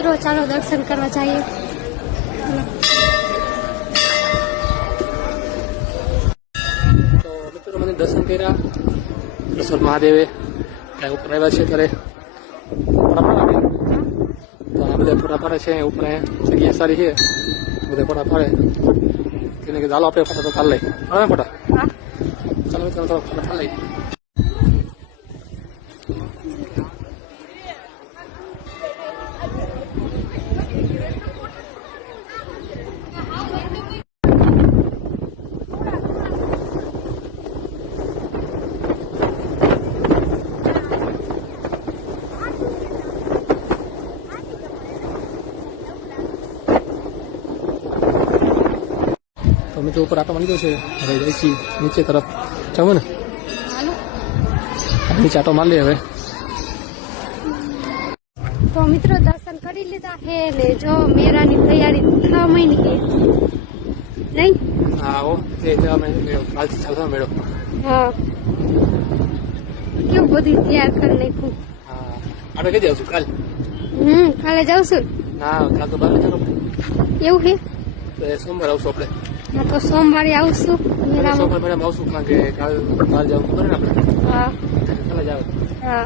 મિત્રો ચાલો દર્શન કરવા જઈએ. તો મિત્રો મને દર્શન કર્યા દર્શન મહાદેવે ત્યાં ઉપર આવ્યા છે ત્યારે તો આ બધા ફોટા પાડે છે ઉપર જગ્યા સારી છે બધા ફોટા પાડે તેને કે ચાલો આપણે ફોટા તો પાડ લઈ આવે ફોટા ચાલો મિત્રો તો ફોટા પાડ લઈ. મિત્રો ઉપર આટો માંડ્યો છે હવે જાય છીએ નીચે તરફ જવું ને નીચે આટો મારી લે હવે. તો મિત્રો દર્શન કરી લીધા છે ને જો મેળાની તૈયારી થવા માંડી કે નહીં. હા ઓ તે કાલથી ચાલતો મેળો. હા કેવું બધું તૈયાર કરી નાખ્યું. હા આપણે કઈ જાવશું કાલ? કાલે જાઉં છું. ના કાલ તો બાર ચાલો એવું છે તો સોમવારે આવશું આપણે. હા તો સોમવારે આવશું મેળામાં. સોમવારે મેળામાં આવશું કારણ કે કાલ જવું ખબર ને આપણે. હા કાલે જાવ. હા